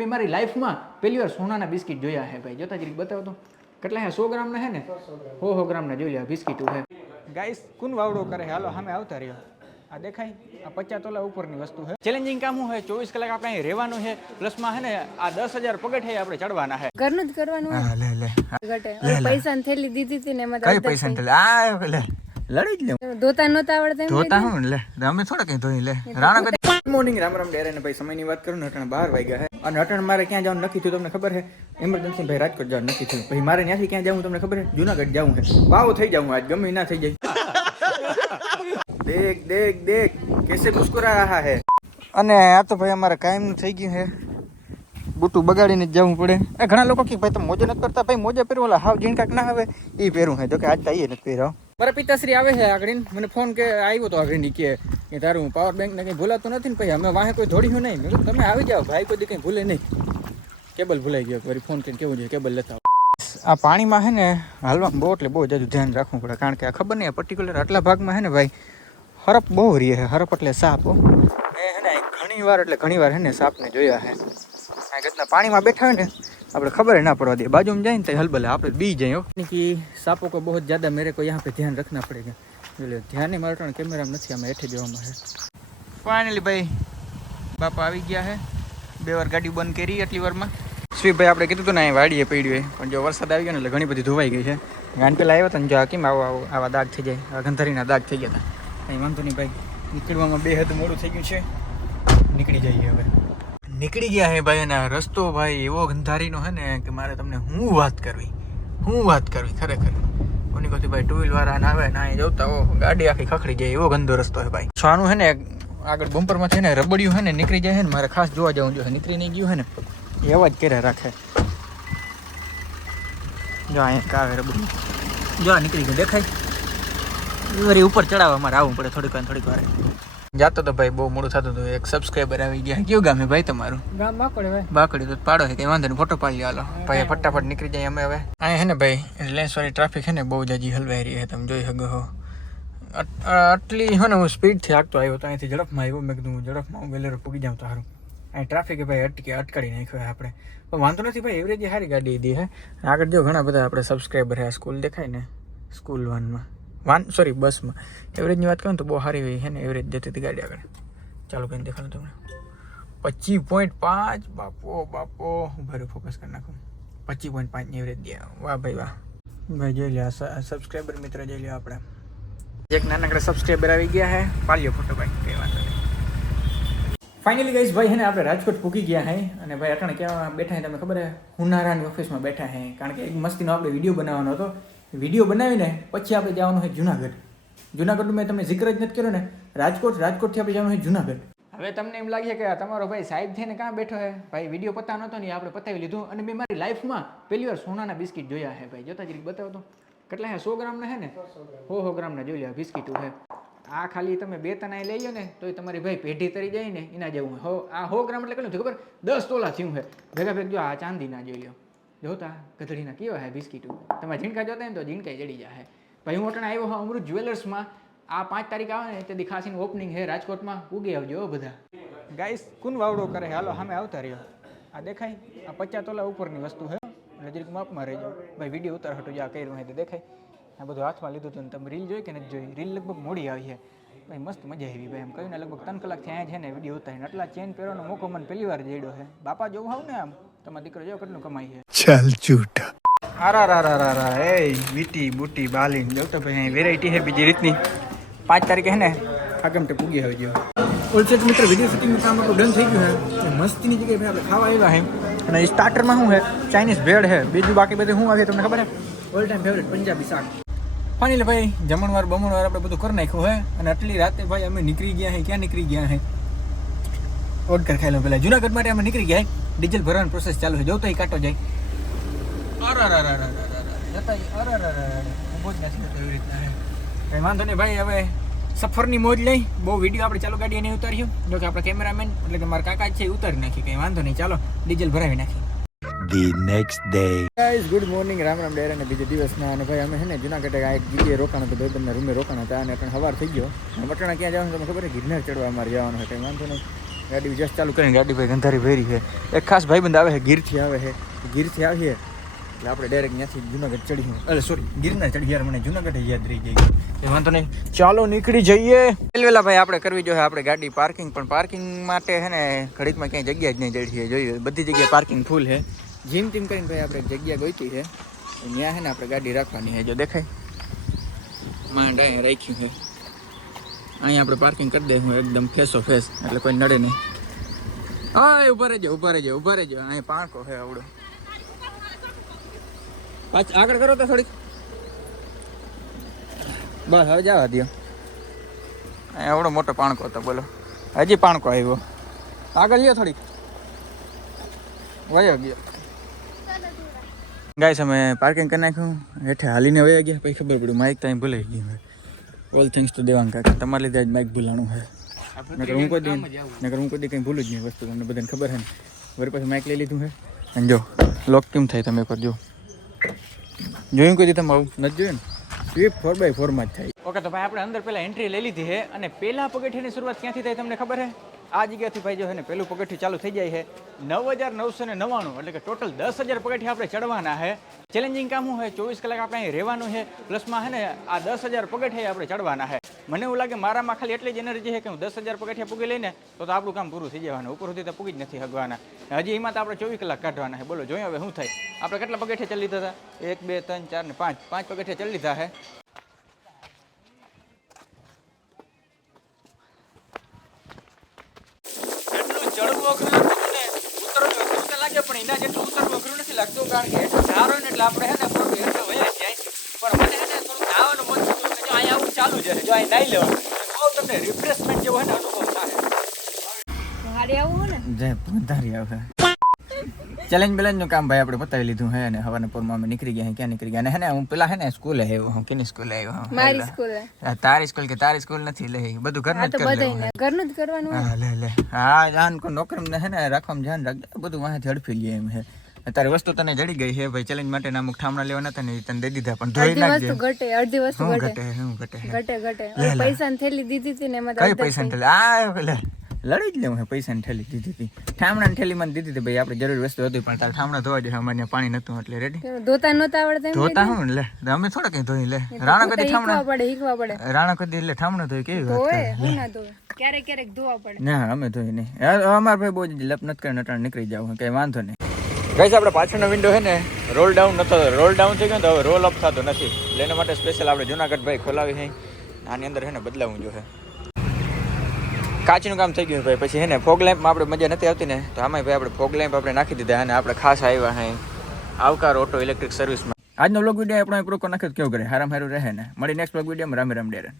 મેં મારી લાઈફમાં પહેલી વાર સોનાના બિસ્કિટ જોયા હે ભાઈ. જોતા જરીક બતાવો તો. કેટલા હે? સો ગ્રામના હે ને? હો હો ગ્રામના જોઈ લે બિસ્કિટ હે. ગાઈસ કુન વાવડો કરે હાલો સામે આવતા રહ્યો. આ દેખાય? આ પચાસ તોલા ઉપરની વસ્તુ છે ચેલેન્જિંગ કામ હોય ચોવીસ કલાક આપણે અહીં રહેવાનું છે પ્લસમાં હે ને આ દસ હજાર પગઠે આપણે ચડવાના છે ઘરનું જ કરવાનું પૈસા લે લે. ઘટે. થેલી દીધી હતી ને એમાં કઈ પૈસા ને આ લે. લડી જ લે. ધોતા નહોતા આવડતા ધોતા હું લે. અમે થોડા કઈ ધોઈ લે. રાણા કદી ગુડ મોર્નિંગ રામ રામ ડેરે ને ભાઈ. સમયની વાત કરું ને અટણ બાર વાગ્યા હે. અને અટણ મારે ક્યાં જવાનું નક્કી થયું તમને ખબર છે ઇમરજન્સી ભાઈ રાજકોટ જવાનું નક્કી થયું. ભાઈ મારે ત્યાંથી ક્યાં જવું તમને ખબર છે જુનાગઢ જવું હે. વાવ થઈ જવું આજ ગમે ના થઈ જાય. દેખ દેખ દેખ. કેસે મુસ્કુરા રહા હે. અને આ તો ભાઈ અમારે કાયમનું થઈ ગયું છે બુટું બગાડીને જ જવું પડે. એ ઘણા લોકો કે ભાઈ તમે મોજે નથી કરતા? ભાઈ મોજે પહેરવું ઓલા હાવ જીણ કાંક ના આવે. એ પહેરું હે. જો કે આજ તો એ નથી પહેર્યો મારા પિતાશ્રી આવે છે આગળ મને ફોન કે આવ્યો તો આગળની કે કે તારું પાવર બેંકને કંઈ ભૂલાતું નથી ને પછી અમે વાહે કોઈ ધોડ્યું નહીં. મેં તમે આવી જાઓ, ભાઈ કોઈ કંઈ ભૂલે નહીં. કેબલ ભૂલાઈ ગયો ફરી ફોન કરીને કેવું જોઈએ કેબલ લેતા આ પાણીમાં છે ને હાલવામાં બહુ, એટલે બહુ જાજુ ધ્યાન રાખવું પડે, કારણ કે આ ખબર નહીં પર્ટિક્યુલર આટલા ભાગમાં છે ને ભાઈ, હરપ બહુ રહી છે, હરપ એટલે સાપ, હો. મેં છે ને ઘણી વાર એટલે ઘણી વાર છે ને સાપને જોયા છે કેટલા પાણીમાં બેઠા હોય ને આપણે ખબર ही ना पड़वा दी बाजू में जाए तो हलबल આપણે બી જાય હો कि सांपों को बहुत ज़्यादा मेरे को यहाँ पे ध्यान रखना पड़ेगा એટલે ધ્યાન નહીં મારતો કેમેરા નથી અમે હેઠે જવામાં છે ફાઇનલી ભાઈ બાપા આવી ગયા છે બે વાર ગાડી બંધ કરી એટલી વારમાં શ્રી ભાઈ આપણે કીધું હતું ને અહીં વાડીએ પડ્યું હોય પણ જો વરસાદ આવી ગયો ને એટલે ઘણી બધી ધોવાઈ ગઈ છે ગાન પેલા આવ્યા હતા ને જો આ કેમ આવો આવો આવા દાગ થઈ જાય આ ગંધારીના દાગ થઈ ગયા હતા કંઈ વાંધો નહીં ભાઈ નીકળવામાં બે હદ મોડું થઈ ગયું છે નીકળી જઈએ હવે નીકળી ગયા હે ભાઈ અને રસ્તો ભાઈ એવો ગંધારીનો હે ને કે મારે તમને હું વાત કરવી? હું વાત કરવી ખરેખર? કોની કોથી ભાઈ ટુ વ્હીલ ના આવે ના જવતા હો, ગાડી આખી ખખડી જાય, એવો ગંદો રસ્તો હે ભાઈ. છાનું હે ને આગળ બમ્પરમાં છે ને રબડિયું હે ને નીકળી જાય હે ને, મારે ખાસ જોવા જવું જોઈએ નીકળી નહીં ગયું હે ને, એ અવાજ કર્યા રાખે. જો અહીંયા કાવે રબડિયું. જો નીકળી ગયું, દેખાય? ઉપર ચડાવવા મારે આવવું પડે થોડીક વાર થોડીક વાર. જાતો તો ભાઈ બહુ મોડું થતું હતું. એક સબસ્ક્રાઈબર આવી ગયા. કયું ગામે ભાઈ તમારું? ગામ બાકડે ભાઈ. બાકડી તો પાડો છે કઈ વાંધો નહીં. ફોટો પાડી હાલો. ભાઈ ફટાફટ નીકળી જાય અમે હવે. અહીંયા હે ને ભાઈ રિલાયન્સ વાળી ટ્રાફિક છે ને બહુ જાજી હલવાઈ રહી છે તમે જોઈ શકો છો. આટ- આટલી હે ને હું સ્પીડથી આગતો આવ્યો તો અહીંથી ઝડપમાં આવ્યો. મેં કીધું હું ઝડપમાં હું વેલેરો પૂગી જાઉં તો સારું. અહીં ટ્રાફિકે ભાઈ અટકે અટકાડી નાખ્યો છે આપણે. પણ વાંધો નથી ભાઈ એવરેજ સારી ગાડી દી હે આગળ જો ઘણા બધા આપણે સબસ્ક્રાઈબર છે આ સ્કૂલ દેખાય ને? સ્કૂલ વાનમાં વાન સોરી બસમાં એવરેજની વાત કરું તો બહુ સારી હોય છે ને એવરેજ જતી હતી ગાડી આગળ ચાલુ કરીને દેખાડું તમને પચીસ પોઈન્ટ પાંચ બાપો બાપો ભરે ફોકસ કરી નાખું પચીસ પોઈન્ટ પાંચની એવરેજ દે વાહ ભાઈ વાહ ભાઈ જોઈ લે સબસ્ક્રાઈબર મિત્ર જોઈ લ્યો આપણે એક નાનકડા સબસ્ક્રાઈબર આવી ગયા હે પાડ્યો ફોટો ભાઈ કઈ વાંધો નહીં ફાઇનલી ગઈશ ભાઈ હે ને આપણે રાજકોટ પૂકી ગયા હે અને ભાઈ અટાણે ક્યાં બેઠા હે તમને ખબર હે હુનારાની ઓફિસમાં બેઠા હે કારણ કે એક મસ્તીનો આપણે વીડિયો બનાવવાનો હતો વીડિયો બનાવીને પછી આપણે જવાનું હોય જુનાગઢ. જુનાગઢનું મેં તમને જિક્ર જ નથી કર્યો ને, રાજકોટ, રાજકોટથી આપણે જવાનું હોય જુનાગઢ. હવે તમને એમ લાગે કે તમારો ભાઈ સાહેબ થઈને કાં બેઠો હે ભાઈ, વીડિયો પતા નહોતો ને આપણે પતાવી લીધું અને મેં મારી લાઈફમાં પહેલી વાર સોનાના બિસ્કિટ જોયા હે ભાઈ. જોતા જરીક બતાવો તો. કેટલા હે સો ગ્રામના હે ને? હો હો ગ્રામના જોઈ લે બિસ્કિટો હે આ ખાલી તમે બે તનાય લઈ લો ને તો એ તમારી ભાઈ પેઢી તરી જાય ને, એના જેવું હો, આ હો ગ્રામ એટલે કેટલું થયું ખબર? દસ તોલા થયું હે ભેગા ભેગ જો આ ચાંદીના જોઈ લો જોતા ગધડીના કેવા હે બિસ્કિટો તમે ઝીણકા જોતા ને તો ઝીણકાઈ જડી જાય ભાઈ હું આવ્યો હા અમૃત જ્વેલર્સમાં. આ પાંચ તારીખ આવે ને તેથી ખાસીનું ઓપનિંગ હે રાજકોટમાં. ઉગી આવજો બધા. ગાઈસ કુન વાવડો કરે? હાલો, સામે આવતા રહ્યો. આ દેખાય? આ પચાસ તોલા ઉપરની વસ્તુ હે. એટલે જરીક માપમાં રહેજો. ભાઈ વીડિયો ઉતાર, હટું જે આ કર્યું હોય તો દેખાય. આ બધું હાથમાં લીધું હતું તમે રીલ જોઈ કે નથી જોઈ? રીલ લગભગ મોડી આવી છે ભાઈ મસ્ત મજા આવી ભાઈ એમ કહ્યું ને, લગભગ ત્રણ કલાક થયા છે ને વીડિયો ઉતારીને. આટલા ચેન પહેરવાનો મોકો મને પહેલી વાર જડ્યો છે બાપા જોવું હોવ ને આમ? તમારો દીકરો જો કેટલું કમાઈ છે? ચાલ જૂઠા. આરા રા રા રા રા એ વીટી બુટી બાલીન જો તો ભાઈ વેરાયટી હે બીજી રીતની. પાંચ તારીખે હે ને? આગમ તે પૂગી આવી ગયો? ઓલસેટ મિત્ર વીડિયો શૂટિંગનું કામ આપણું ડન થઈ ગયું હે મસ્તીની જગ્યાએ આપણે ખાવા આવ્યા હે. અને સ્ટાર્ટરમાં શું હે ચાઇનીઝ ભેળ હે બીજું બાકી બધું શું આવે તમને ખબર હે ઓલ ટાઈમ ફેવરેટ પંજાબી શાક. ફાઇનલી ભાઈ જમણવાર બમણવાર આપણે બધું કરી નાખ્યું હે. અને આટલી રાતે ભાઈ અમે નીકળી ગયા હે. ક્યાં નીકળી ગયા હે? ઓડકર ખાઈ લો પહેલા. જુનાગઢ માટે અમે નીકળી ગયા હે. ડીઝલ ભરવાનો પ્રોસેસ ચાલુ છે. જોતો એ કાટો જાય. કઈ વાંધો નહીં ભાઈ હવે સફરની મોજ લઈ બહુ વીડિયો આપણે ચાલુ ગાડી નહીં ઉતાર્યું જો કે આપણે કેમેરામેન એટલે કે મારા કાકા જ છે એ ઉતારી નાખી કઈ વાંધો નહીં ચાલો ડીઝલ ભરાવી નાખી The next day. Guys good morning Ram Ram ડેરા ને બીજે દિવસના અને ભાઈ અમે છે ને જુનાગઢ આ એક જગ્યાએ રોકાણ હતું ભાઈ બંને રૂમે રોકાણ હતા અને પણ સવાર થઈ ગયો વટણા ક્યાં જવાનું તમને ખબર છે ગિરનાર ચડવા અમારે જવાનું છે કંઈ વાંધો નહીં ગાડી જસ્ટ ચાલુ કરીને ગાડી ભાઈ ગંધારી ભરી છે એક ખાસ ભાઈબંધ આવે છે ગીરથી આવે છે ગીરથી આવીએ એટલે આપણે ડાયરેક્ટ ત્યાંથી જુનાગઢ ચડી અરે સોરી ગિરનાર ચડી યાર, મને જુનાગઢ યાદ રહી ગઈ. એ વાંધો નહીં. ચાલો, નીકળી જઈએ. વેલા ભાઈ, આપણે કરવી જોઈએ. આપણે ગાડી પાર્કિંગ પણ પાર્કિંગ માટે છે ને, ઘડીકમાં ક્યાંય જગ્યા જ નહીં જડી છે. જોઈએ બધી જગ્યાએ પાર્કિંગ ફૂલ છે. જીમ ટીમ કરીને ભાઈ, આપણે જગ્યા ગોઈતી છે. ત્યાં છે ને, આપણે ગાડી રાખવાની છે. જો દેખાય. માંડ અહીંયા રાખ્યું છે. અહીંયા આપણે પાર્કિંગ કરી દઈશું એકદમ ફેસો ફેસ એટલે કોઈ નડે નહીં. હા, એ ઊભા રહેજો ઊભા રહેજો ઊભા રહેજો. અહીંયા પાર્કો છે આવડો. પાછ આગળ કરો તો થોડીક. બસ હવે જવા દો અહીંયા આવડો મોટો પાણકો હતો બોલો. હજી પાણકો આવ્યો. આગળ લ્યો થોડીક. વયો ગયો. ગાઈસ અમે પાર્કિંગ કરી નાખ્યું. હેઠે હાલીને વયા ગયા. પછી ખબર પડી માઇક ત્યાં ભૂલાઈ ગયું ઓલ થિંગ્સ તો દેવાંગ કાકા. તમારે લીધે જ માઇક ભૂલાણું છે. નકર હું કોઈ દી નકર હું કોઈ દી કંઈ ભૂલું જ નહીં વસ્તુ. તમને બધાને ખબર છે ને. વળી પછી માઇક લઈ લીધું છે. અને જો લોક કેમ થાય તમે એકવાર જો જોયું કોઈ રીતે મારું? નથી જોયું ને? સ્વીપ ફોર બાય ફોરમાં જ થાય. ઓકે તો ભાઈ આપણે અંદર પહેલા એન્ટ્રી લઈ લીધી છે અને પહેલા પગથિયાની શરૂઆત ક્યાંથી થાય તમને ખબર છે? આ જગ્યાથી ભાઈ જો છે ને પહેલું પગથિયું ચાલુ થઈ જાય છે. નવ હજાર નવસો ને નવ્વાણું, એટલે કે ટોટલ દસ હજાર પગથિયા આપણે ચડવાના છે. ચેલેન્જિંગ કામ હોય ચોવીસ કલાક આપણે અહીં રહેવાનું છે. પ્લસમાં છે ને, આ દસ હજાર પગથિયા આપણે ચડવાના છે. મને એવું લાગે મારામાં ખાલી એટલી જ એનર્જી છે કે હું દસ હજાર પગથિયા પૂગી લઈને તો તો આપણું કામ પૂરું થઈ જવાનું. ઉપર સુધી તો પૂગી જ નથી હગવાના. હજી એમાં તો આપણે ચોવીસ કલાક કાઢવાના છે. બોલો, જોઈએ હવે શું થાય. આપણે કેટલા પગથિયા ચાલી લીધા હતા? એક, બે, ત્રણ, ચાર ને પાંચ. પાંચ પગથિયા ચડી લીધા છે એટલું ચડવું અઘરું નથી ને ઉતરવું લાગે પણ એના જેટલું ઉતરવું અઘરું નથી લાગતું કારણ કે સારો ધારો ને એટલે આપણે હે ને થોડું હેઠળ વયા જાય પણ મને હે ને થોડું નાવાનું મન થતું કે જો અહીંયા આવું ચાલુ જશે છે જો અહીં નાઈ લેવાનું. બહુ તમને રિફ્રેશમેન્ટ જેવો હે ને અનુભવ થાય. હારી આવું હોય ને જય પધારી આવે ચેલેન્જ બેલેન્જનું કામ ભાઈ આપણે પતાવી લીધું હે અને હવાના પોરમાં અમે નીકળી ગયા ક્યાં નીકળી ગયા? અને હે ને હું પેલા હે ને સ્કૂલે હે હું કેની સ્કૂલે આવ્યો? મારી સ્કૂલે. તારી સ્કૂલ કે તારી સ્કૂલ નથી? લે બધું ઘરનું જ લેવું ઘરનું જ કરવાનું હા લે લે. હા જાન કો નોકરી ને હે ને રાખવામાં ધ્યાન રાખ. બધું વાહ ઝડપી લે એમ હે. તારી વસ્તુ તને જડી ગઈ છે ભાઈ ચેલેન્જ માટે અમુક ઠામણા લેવાના હતા ને તને દઈ દીધા પણ ધોઈ નાખજે. વસ્તુ ઘટે અડધી વસ્તુ ઘટે. હું ઘટે. ઘટે ઘટે. પૈસા થેલી દીધી હતી ને એમાં કઈ પૈસા થેલી? આ લે. લડી જ લેવું હે પૈસાની ઠેલી દીધી હતી. ઠામણાની ઠેલી મને દીધી હતી ભાઈ આપણે જરૂરી વસ્તુ હતી પણ તારે ઠામણા ધોવા જોઈએ અમારે પાણી નતું એટલે રેડી ધોતા નહોતા આવડતા ધોતા હું લે અમે થોડા કઈ ધોઈ લે. રાણા કદી ઠામણા પડે શીખવા પડે. રાણા કદી એટલે ઠામણા ધોઈ કેવી વાત હું ના ધોવે. ક્યારેક ક્યારેક ધોવા પડે. ના અમે ધોઈ નહીં. અમાર ભાઈ બહુ લપ નથી કરીને અટાણે નીકળી જાવ કઈ વાંધો નહીં. ગઈસ આપણે પાછળનો વિન્ડો છે ને રોલ ડાઉન નતો રોલ ડાઉન થઈ ગયો તો હવે રોલ અપ થતો નથી. એટલે એના માટે સ્પેશિયલ આપણે જુનાગઢ ભાઈ ખોલાવી છે. આની અંદર છે ને બદલાવું જોઈએ કાચનું કામ થઈ ગયું ભાઈ. પછી હે ને, ફોગ લેમ્પમાં આપણે મજા નથી આવતી ને. તો આમાં ભાઈ આપણે ફોગ લેમ્પ આપણે નાખી દીધા અને આપણે ખાસ આવ્યા હે આવકાર ઓટો ઇલેક્ટ્રિક સર્વિસમાં આજનો બ્લોગ વીડિયો આપણે પૂરો નાખ્યો કેવું કરે? હારામ હારું રહે ને. મળી નેક્સ્ટ બ્લોગ વિડીયોમાં રામ રામ ડેરન.